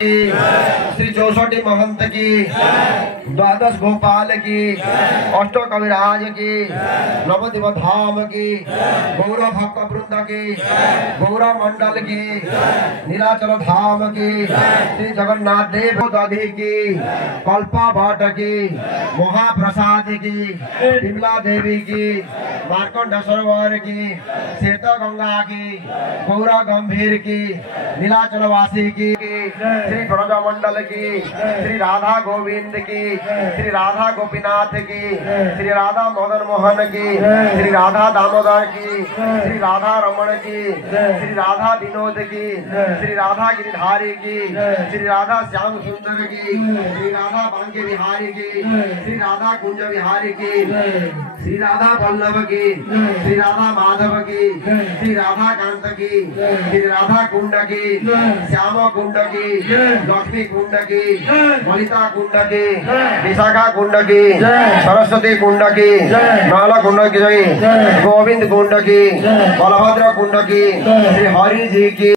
श्री 64 महंत की, द्वादश गोपाल की, अष्ट कविराज की, नवद्वीप धाम की, गौरव भक्त वृंद की, गौरव मंडल की, नीलाचल धाम की, श्री जगन्नाथ देव दधी की, कल्पा भट्ट की, महाप्रसाद की, विमला देवी की, मार्कंड सरोवर की, श्वेत गंगा की, गौरा गंभीर की, नीलाचल वासी की, श्री ब्रज मंडल की, श्री राधा गोविंद की, श्री राधा गोपीनाथ की, श्री राधा मदन मोहन की, श्री राधा दामोदर की, श्री राधा रमण की, श्री राधा विनोद की, श्री राधा गिरिधारी की, श्री राधा श्याम सुंदर की, श्री राधा बांके बिहारी की, श्री राधा कुंज बिहारी की, श्री राधा वल्लभ की, श्री राधा माधव की, श्री राधा कांत की, श्री राधा कुंड की, श्याम कुंड की, लक्ष्मी कुंड की, ललिता कुंड की, विशाखा कुंड की, सरस्वती कुंड की, नाला कुंड की, गोविंद कुंड की, बलभद्र कुंड की, श्री हरि जी की,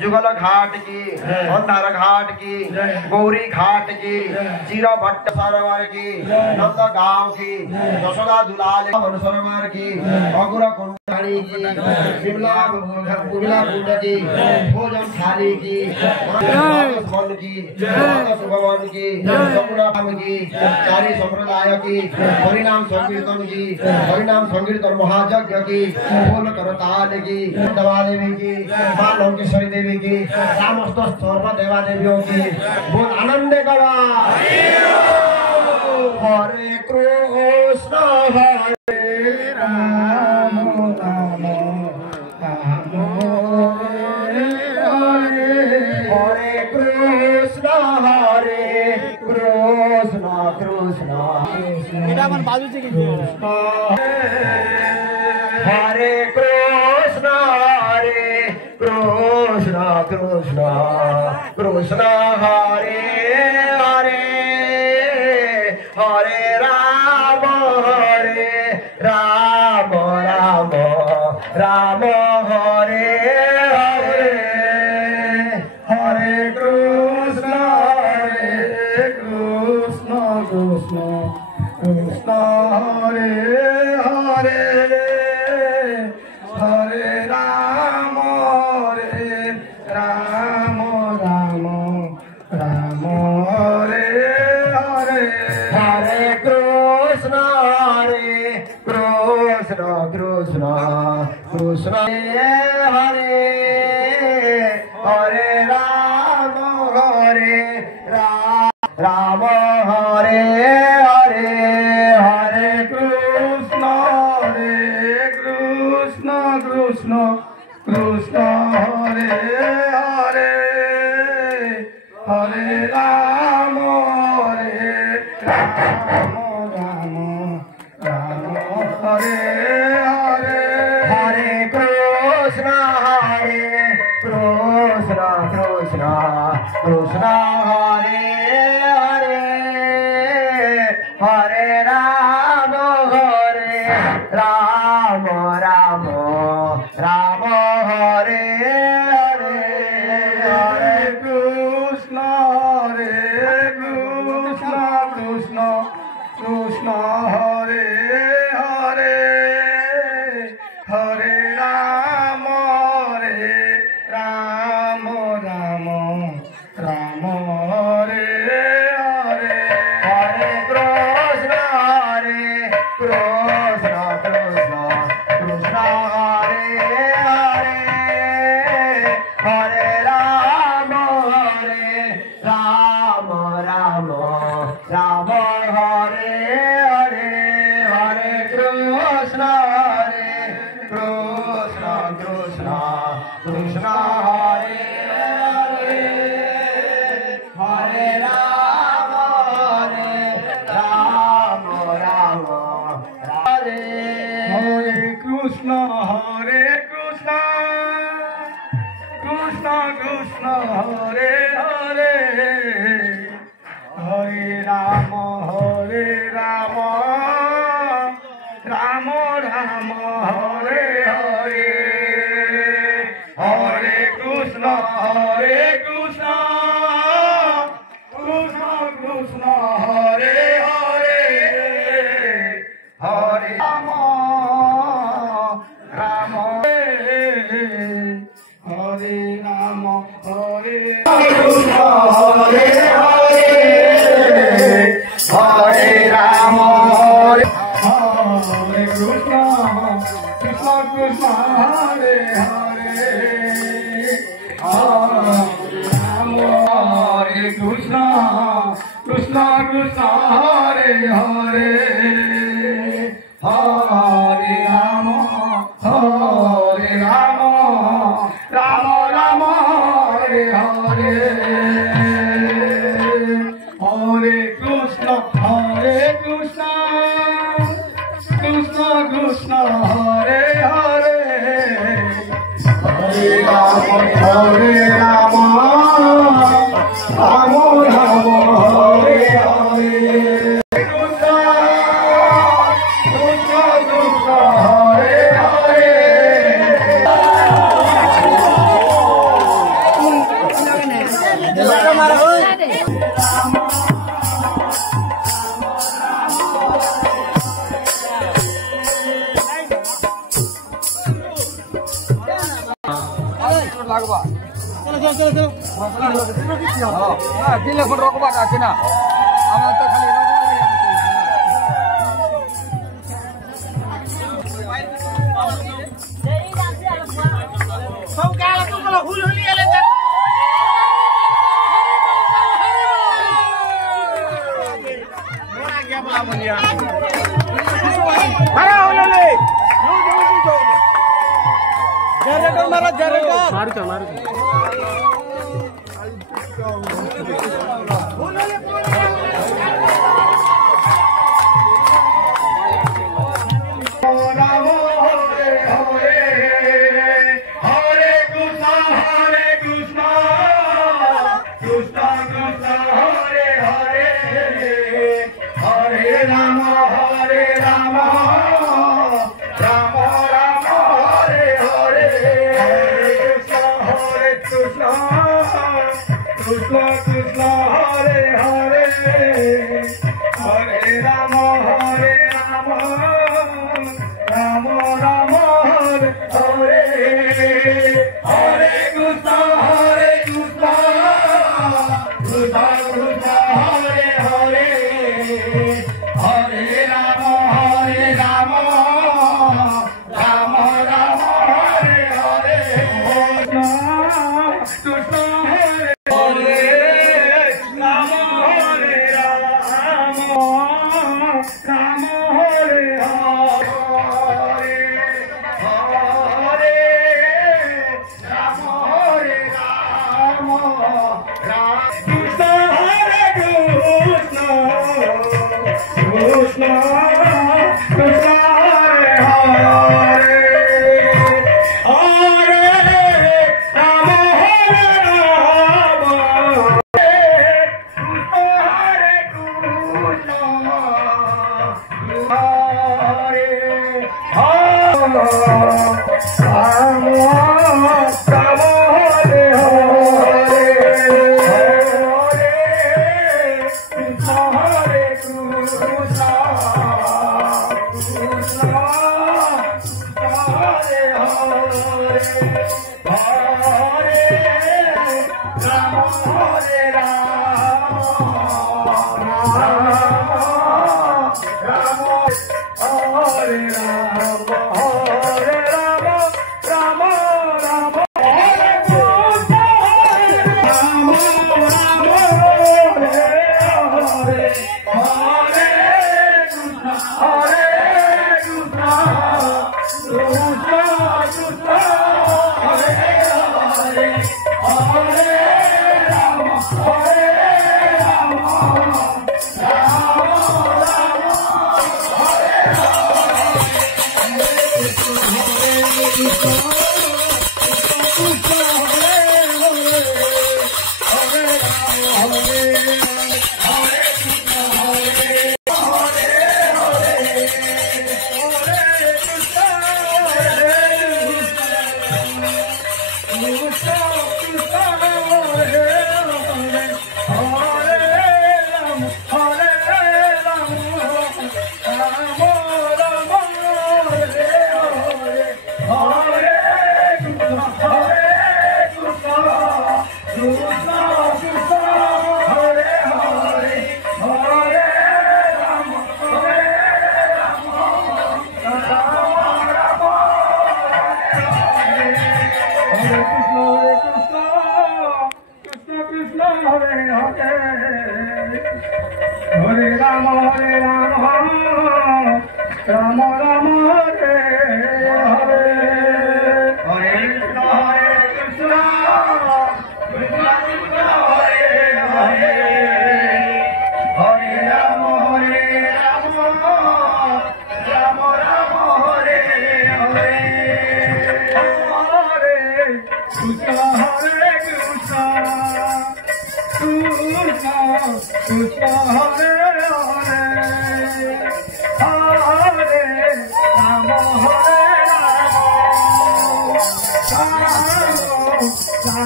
जुगल घाट की, अंधार घाट की, गौरी घाट की, चीरा भट्ट सरोवर की, नंद गांव की, यशोदा दुलाल सरोवर की, अगुरा कुंडाणी की, शिमला कुंड की, भोजन थाली की, मन की, भगवान की, यमुना की, चारी संप्रदाय की, हरिनाम संकीर्तन की, हरिनाम संकीर्तन महायज्ञ की, बोल करताल की, दवा देवी की, मां लंकेश्वरी देवी की, समस्त सर्व देवा देवियों की, बहुत आनंद करा। हरे कृष्ण हरे राम राम राम हरे कृष्ण कृष्ण हरे Krishna Krishna Krishna Hare Hare Hare Ram Ram Ram Hare Hare Hare Krishna Krishna Krishna Hare Hare Hare Ram Ram Ram Hare Hare Hare Krishna Krishna Krishna Hare Hare Ram Ram Hare Hare Hare Krishna Krishna Krishna Hare Hare Hare Ram Hare Hare Hare Krishna Krishna Krishna Hare Hare Hare Ram Ram Ram Hare Hare Hare Krishna Krishna Krishna Hare Hare Hare Ram Ram Ram Hare Hare Hare Krishna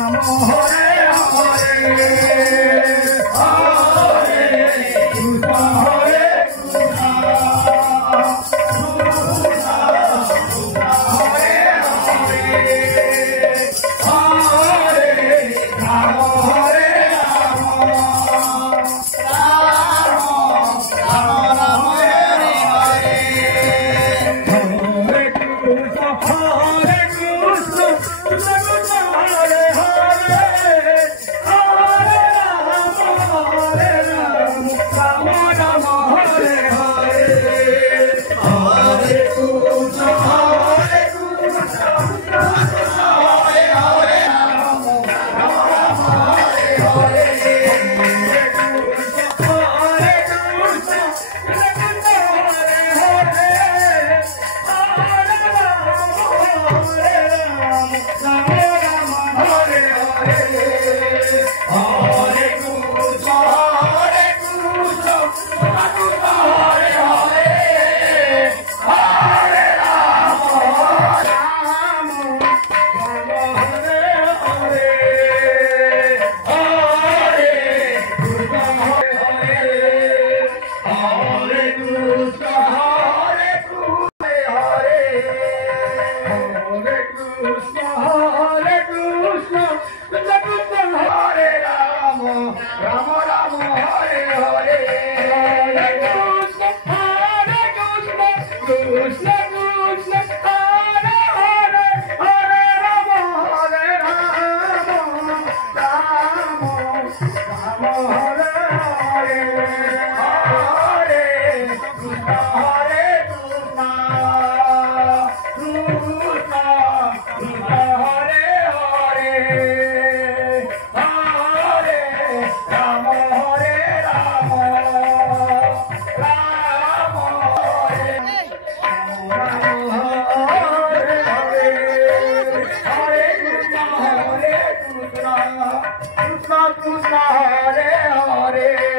Rama Hare Hare Hare Krishna Krishna Krishna Hare Hare Hare Rama Rama Rama Hare Hare Hare Krishna Krishna Krishna Hare Hare Hare Rama Rama Hare Hare Hare Krishna Hare Hare